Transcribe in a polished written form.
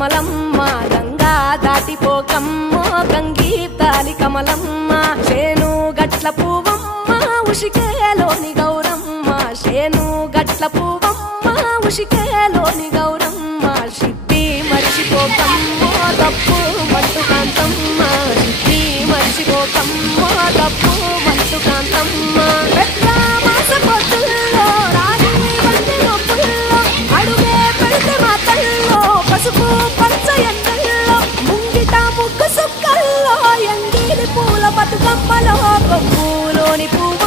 కమలమ్మ గంగా దాటిపోకమ్మ గంగీతాలి కమలమ్మ శేను గట్ల పువ్వమ్మ ఉషికేలోని గౌరమ్మ శేను గట్ల పువ్వమ్మ ఉషికేలోని గౌరమ్మ సిప్పి మర్చిపోకమ్మ తప్పు మంటు కాంతమ్మ సిప్పి మర్చిపోకమ్మ తప్పు మంటు కాంతమ్మ మాస పొద్దుల్లో రాగి వంటి నొప్పుల్లో అడుగే పెడితే మాతల్లో పసుపు పచ్చ ఎండల్లో ముంగిట ముగ్గు సుక్కల్లో ఎంగిలి పూల బతుకమ్మలో కొమ్ములోని పువ్వు